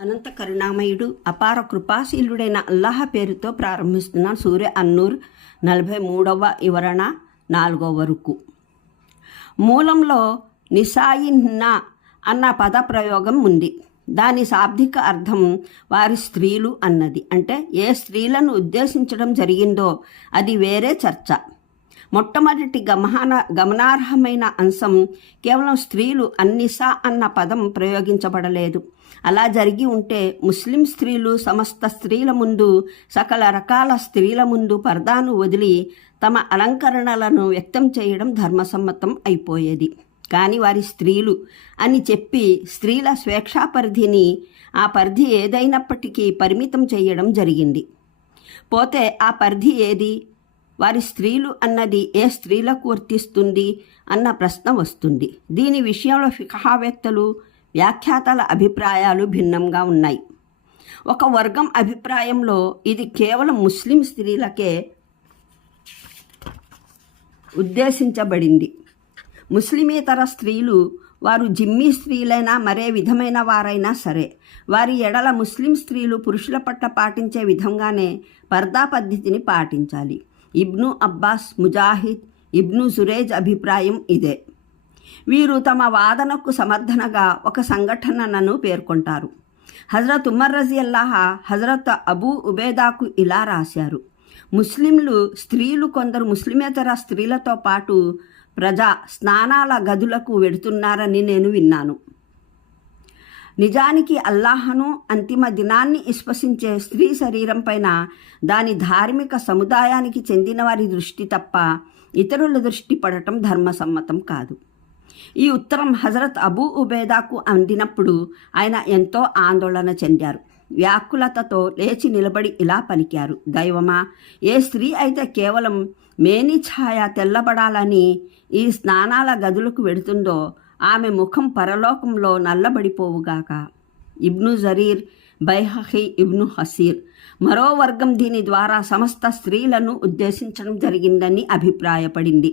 అనంత కరుణామయుడు అపార కృపాశీలుడైన అల్లాహ పేరుతో ప్రారంభిస్తున్న సూర్య అన్నూర్ నలభై మూడవ వివరణ నాలుగవ వరకు. మూలంలో నిసాయిన్న అన్న పద ప్రయోగం ఉంది. దాని శాబ్దిక అర్థం వారి స్త్రీలు అన్నది. అంటే ఏ స్త్రీలను ఉద్దేశించడం జరిగిందో అది వేరే చర్చ. మొట్టమొదటి గమన గమనార్హమైన అంశం కేవలం స్త్రీలు అన్నిసా అన్న పదం ప్రయోగించబడలేదు. అలా జరిగి ఉంటే ముస్లిం స్త్రీలు సమస్త స్త్రీల ముందు సకల రకాల స్త్రీల ముందు పర్దాను వదిలి తమ అలంకరణలను వ్యక్తం చేయడం ధర్మసమ్మతం అయిపోయేది. కానీ వారి స్త్రీలు అని చెప్పి స్త్రీల స్వేచ్ఛా పరిధిని ఆ పరిధి ఏదైనప్పటికీ పరిమితం చేయడం జరిగింది. పోతే ఆ పరిధి ఏది? వారి స్త్రీలు అన్నది ఏ స్త్రీలకు వర్తిస్తుంది? అన్న ప్రశ్న వస్తుంది. దీని విషయంలో ఫికహావేత్తలు వ్యాఖ్యాతల అభిప్రాయాలు భిన్నంగా ఉన్నాయి. ఒక వర్గం అభిప్రాయంలో ఇది కేవలం ముస్లిం స్త్రీలకే ఉద్దేశించబడింది. ముస్లిమేతర స్త్రీలు వారు జిమ్మీ స్త్రీలైనా మరే విధమైన వారైనా సరే వారి ఎడల ముస్లిం స్త్రీలు పురుషుల పట్ల పాటించే విధంగానే పర్దా పద్ధతిని పాటించాలి. ఇబ్ను అబ్బాస్ ముజాహిద్ ఇబ్ను సురేజ్ అభిప్రాయం ఇదే. వీరు తమ వాదనకు సమర్థనగా ఒక సంఘటనను పేర్కొంటారు. హజరత్ ఉమర్ రజియల్లాహ హజరత్ అబూ ఉబేదాకు ఇలా రాశారు. ముస్లింలు స్త్రీలు కొందరు ముస్లిమేతర స్త్రీలతో పాటు ప్రజా స్నానాల గదులకు వెడుతున్నారని నేను విన్నాను. నిజానికి అల్లాహను అంతిమ దినాన్ని విశ్వసించే స్త్రీ శరీరం పైన దాని ధార్మిక సముదాయానికి చెందిన వారి దృష్టి తప్ప ఇతరుల దృష్టి పడటం ధర్మసమ్మతం కాదు. ఈ ఉత్తరం హజరత్ అబూ ఉబేదాకు అందినప్పుడు ఆయన ఎంతో ఆందోళన చెందారు. వ్యాకులతతో లేచి నిలబడి ఇలా పలికారు. దైవమా ఏ స్త్రీ అయితే కేవలం మేని ఛాయ తెల్లబడాలని ఈ స్నానాల గదులకు వెడుతుందో ఆమె ముఖం పరలోకంలో నల్లబడిపోవుగాక ఇబ్ను జరీర్ బైహహి ఇబ్ను హసీర్ మరో వర్గం దీని ద్వారా సమస్త స్త్రీలను ఉద్దేశించడం జరిగిందని అభిప్రాయపడింది.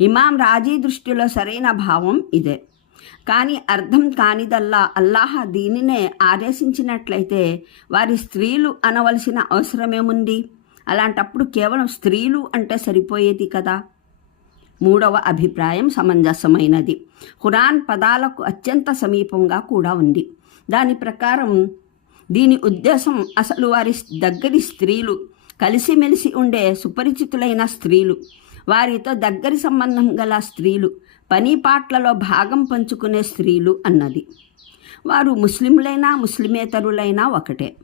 ఇమాం రాజీ దృష్టిలో సరైన భావం ఇదే. కానీ అర్థం కానిదల్లా అల్లాహ దీనినే ఆదేశించినట్లయితే వారి స్త్రీలు అనవలసిన అవసరమేముంది? అలాంటప్పుడు కేవలం స్త్రీలు అంటే సరిపోయేది కదా? మూడవ అభిప్రాయం సమంజసమైనది. ఖురాన్ పదాలకు అత్యంత సమీపంగా కూడా ఉంది. దాని ప్రకారం దీని ఉద్దేశం అసలు వారి దగ్గరి స్త్రీలు కలిసిమెలిసి ఉండే సుపరిచితులైన స్త్రీలు వారితో దగ్గరి సంబంధం గల స్త్రీలు పనిపాట్లలో భాగం పంచుకునే స్త్రీలు అన్నది. వారు ముస్లింలైనా ముస్లిమేతరులైనా ఒకటే.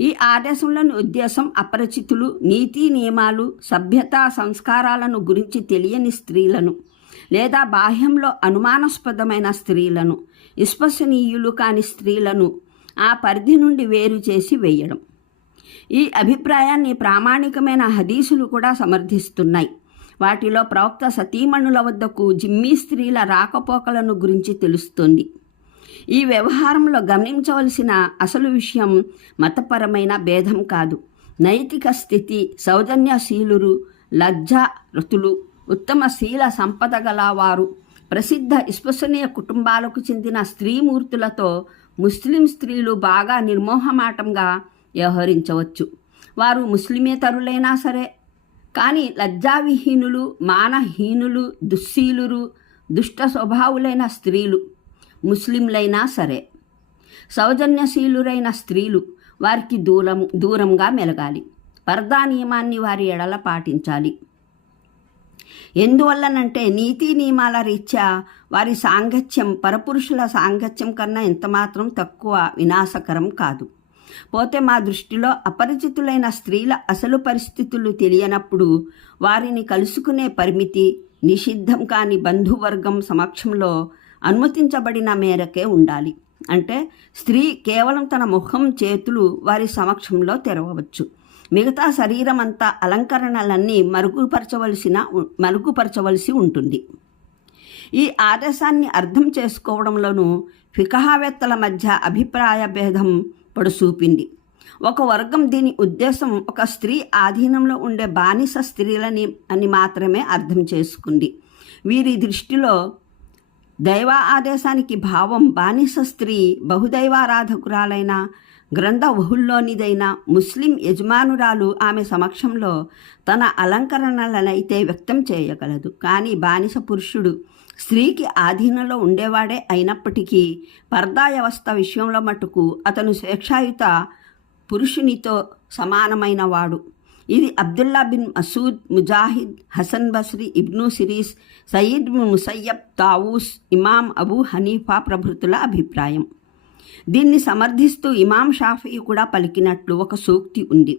ఈ ఆదేశంలోని ఉద్దేశం అపరిచితులు నీతి నియమాలు సభ్యత సంస్కారాలను గురించి తెలియని స్త్రీలను లేదా బాహ్యంలో అనుమానాస్పదమైన స్త్రీలను విశ్వసనీయులు కాని స్త్రీలను ఆ పరిధి నుండి వేరు చేసి వేయడం. ఈ అభిప్రాయాన్ని ప్రామాణికమైన హదీసులు కూడా సమర్థిస్తున్నాయి. వాటిలో ప్రవక్త సతీమణుల వద్దకు జిమ్మీ స్త్రీల రాకపోకలను గురించి తెలుస్తుంది. ఈ వ్యవహారంలో గమనించవలసిన అసలు విషయం మతపరమైన భేదం కాదు. నైతిక స్థితి సౌజన్యశీలురు లజ్జారతులు ఉత్తమ శీల సంపద గలవారు ప్రసిద్ధ విశ్వసనీయ కుటుంబాలకు చెందిన స్త్రీమూర్తులతో ముస్లిం స్త్రీలు బాగా నిర్మోహమాటంగా వ్యవహరించవచ్చు. వారు ముస్లిమేతరులైనా సరే కానీ లజ్జావిహీనులు మానహీనులు దుశ్శీలురు దుష్ట స్వభావులైన స్త్రీలు ముస్లింలైనా సరే. సౌజన్యశీలురైన స్త్రీలు వారికి దూరం దూరంగా మెలగాలి. పర్దా నియమాన్ని వారి ఎడల పాటించాలి. ఎందువల్లనంటే నీతి నియమాల రీత్యా వారి సాంగత్యం పరపురుషుల సాంగత్యం కన్నా ఎంతమాత్రం తక్కువ వినాశకరం కాదు. పోతే మా దృష్టిలో అపరిచితులైన స్త్రీల అసలు పరిస్థితులు తెలియనప్పుడు వారిని కలుసుకునే పరిమితి నిషిద్ధం కాని బంధువర్గం సమక్షంలో అనుమతించబడిన మేరకే ఉండాలి. అంటే స్త్రీ కేవలం తన ముఖం చేతులు వారి సమక్షంలో తెరవవచ్చు. మిగతా శరీరం అంతా అలంకరణలన్నీ మరుగుపరచవలసిన మరుగుపరచవలసి ఉంటుంది. ఈ ఆదేశాన్ని అర్థం చేసుకోవడంలోనూ ఫికహావేత్తల మధ్య అభిప్రాయ భేదం పొడసూపింది ఒక వర్గం దీని ఉద్దేశం ఒక స్త్రీ ఆధీనంలో ఉండే బానిస స్త్రీలని అని మాత్రమే అర్థం చేసుకుంది. వీరి దృష్టిలో దైవ ఆదేశానికి భావం బానిస స్త్రీ బహుదైవారాధకురాలైన గ్రంథ వహుల్లోనిదైన ముస్లిం యజమానురాలు ఆమె సమక్షంలో తన అలంకరణలనైతే వ్యక్తం చేయగలదు. కానీ బానిస పురుషుడు స్త్రీకి ఆధీనంలో ఉండేవాడే అయినప్పటికీ పర్దా వ్యవస్థ విషయంలో మటుకు అతను స్వేచ్ఛాయుత పురుషునితో సమానమైన వాడు ఇది Abdullah bin Masood Mujahid Hasan Basri Ibn Sirin Saeed Musayyab Tawus Imam Abu Hanifa ప్రభృతుల అభిప్రాయం. దీన్ని సమర్థిస్తూ ఇమాం షాఫీ కూడా పలికినట్లు ఒక సూక్తి ఉంది.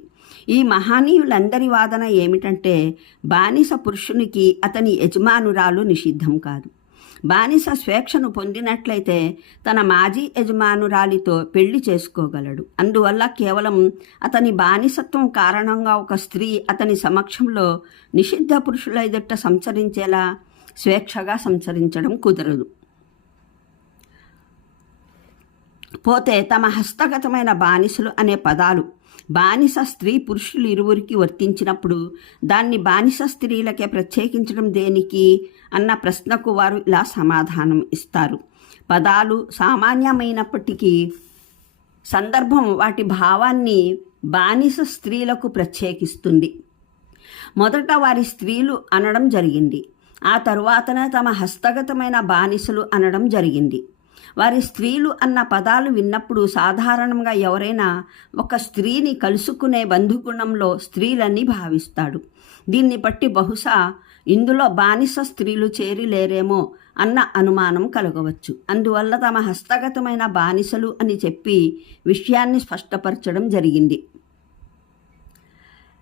ఈ మహానీయులందరి వాదన ఏమిటంటే బానిస పురుషునికి అతని యజమానురాలు నిషిద్ధం కాదు. బానిస స్వేచ్ఛను పొందినట్లయితే తన మాజీ యజమానురాలితో పెళ్ళి చేసుకోగలడు. అందువల్ల కేవలం అతని బానిసత్వం కారణంగా ఒక స్త్రీ అతని సమక్షంలో నిషిద్ధ పురుషుల ఎదుట సంచరించేలా స్వేచ్ఛగా సంచరించడం కుదరదు. పోతే తమ హస్తగతమైన బానిసలు అనే పదాలు. బానిస స్త్రీ పురుషులు ఇరువురికి వర్తించినప్పుడు దాన్ని బానిస స్త్రీలకే ప్రత్యేకించడం దేనికి అన్న ప్రశ్నకు వారు ఇలా సమాధానం ఇస్తారు. పదాలు సామాన్యమైనప్పటికీ సందర్భం వాటి భావాన్ని బానిస స్త్రీలకు ప్రత్యేకిస్తుంది. మొదట వారి స్త్రీలు అనడం జరిగింది. ఆ తరువాతనే తమ హస్తగతమైన బానిసలు అనడం జరిగింది. వారి స్త్రీలు అన్న పదాలు విన్నప్పుడు సాధారణంగా ఎవరైనా ఒక స్త్రీని కలుసుకునే బంధుగుణంలో స్త్రీలని భావిస్తాడు. దీన్ని బట్టి బహుశా ఇందులో బానిస స్త్రీలు చేరి లేరేమో అన్న అనుమానం కలగవచ్చు. అందువల్ల తమ హస్తగతమైన బానిసలు అని చెప్పి విషయాన్ని స్పష్టపరచడం జరిగింది.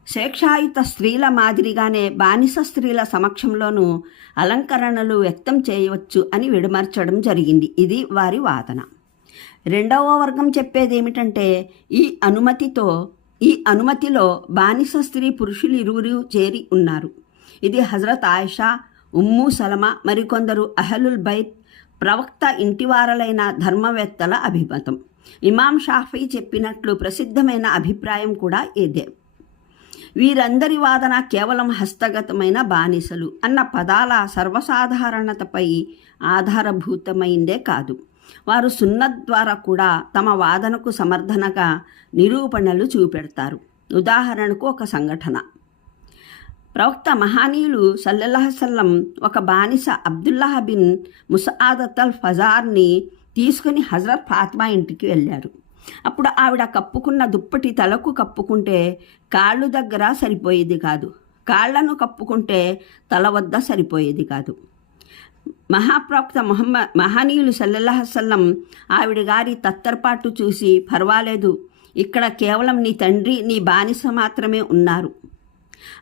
శేక్షాయుత స్త్రీల మాదిరిగానే బానిస స్త్రీల సమక్షంలోనూ అలంకరణలు వ్యక్తం చేయవచ్చు అని విడమర్చడం జరిగింది. ఇది వారి వాదన. రెండవ వర్గం చెప్పేది ఏమిటంటే ఈ అనుమతితో ఈ అనుమతిలో బానిస స్త్రీ పురుషులు ఇరువురు చేరి ఉన్నారు. ఇది హజరత్ ఆయిషా ఉమ్ము సలమ మరికొందరు అహలుల్ బైత్ ప్రవక్త ఇంటివారలైన ధర్మవేత్తల అభిమతం. ఇమాం షాఫీ చెప్పినట్లు ప్రసిద్ధమైన అభిప్రాయం కూడా ఇదే. వీరందరి వాదన కేవలం హస్తగతమైన బానిసలు అన్న పదాల సర్వసాధారణతపై ఆధారభూతమైందే కాదు. వారు సున్నత్ ద్వారా కూడా తమ వాదనకు సమర్థనగా నిరూపణలు చూపెడతారు. ఉదాహరణకు ఒక సంఘటన. ప్రవక్త మహానీయులు సల్లెల్లాహసల్లం ఒక బానిస అబ్దుల్లాహ బిన్ ముసాదత్ అల్ ఫజార్ని తీసుకుని హజరత్ ఫాత్మా ఇంటికి వెళ్ళారు. అప్పుడు ఆవిడ కప్పుకున్న దుప్పటి తలకు కప్పుకుంటే కాళ్ళు దగ్గర సరిపోయేది కాదు. కాళ్ళను కప్పుకుంటే తల వద్ద సరిపోయేది కాదు. మహాప్రవక్త మొహమ్మద్ మహనీయులు సల్లల్లాహసల్లం ఆవిడ గారి తత్తరపాటు చూసి పర్వాలేదు ఇక్కడ కేవలం నీ తండ్రి నీ బానిస మాత్రమే ఉన్నారు.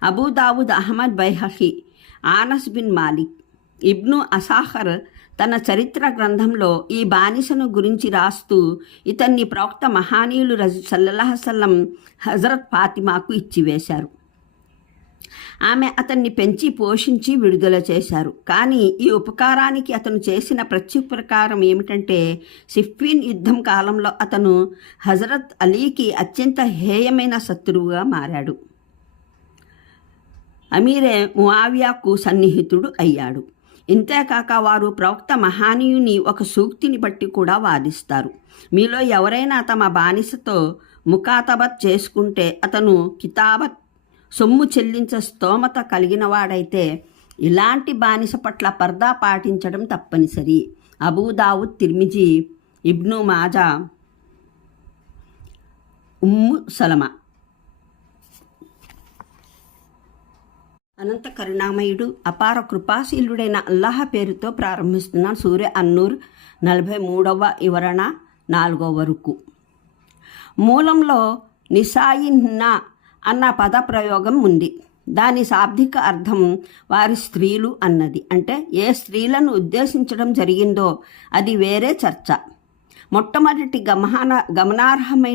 Abu Dawud Ahmad Baihaqi Anas bin Malik Ibn అసాహర్ తన చరిత్ర గ్రంథంలో ఈ బానిసను గురించి రాస్తూ ఇతన్ని ప్రవక్త మహానీయులు రజ సల్లహసల్లం హజరత్ ఫాతిమాకు ఇచ్చివేశారు ఆమె అతన్ని పెంచి పోషించి విడుదల చేశారు. కానీ ఈ ఉపకారానికి అతను చేసిన ప్రత్యుపకారం ఏమిటంటే సిఫ్వీన్ యుద్ధం కాలంలో అతను హజరత్ అలీకి అత్యంత హేయమైన శత్రువుగా మారాడు. అమీరే ముఆవియాకు సన్నిహితుడు అయ్యాడు. ఇంతేకాక వారు ప్రవక్త మహానీయుని ఒక సూక్తిని బట్టి కూడా వాదిస్తారు. మీలో ఎవరైనా తమ బానిసతో ముఖాతబత్ చేసుకుంటే అతను కితాబత్ సొమ్ము చెల్లించే స్తోమత కలిగిన వాడైతే ఇలాంటి బానిస పట్ల పర్దా పాటించడం తప్పనిసరి. అబూదావుద్ తిర్మిజీ ఇబ్ను మాజా ఉమ్ము సలమా. అనంత కరుణామయుడు అపార కృపాశీలుడైన అల్లాహ పేరుతో ప్రారంభిస్తున్నాను సూర్య అన్నూర్ నలభై మూడవ వివరణ నాలుగవ వరకు. మూలంలో నిసాయిన్నా అన్న పద ప్రయోగం ఉంది. దాని శాబ్దిక అర్థం వారి స్త్రీలు అన్నది. అంటే ఏ స్త్రీలను ఉద్దేశించడం జరిగిందో అది వేరే చర్చ. మొట్టమొదటి గమన గమనార్హమైన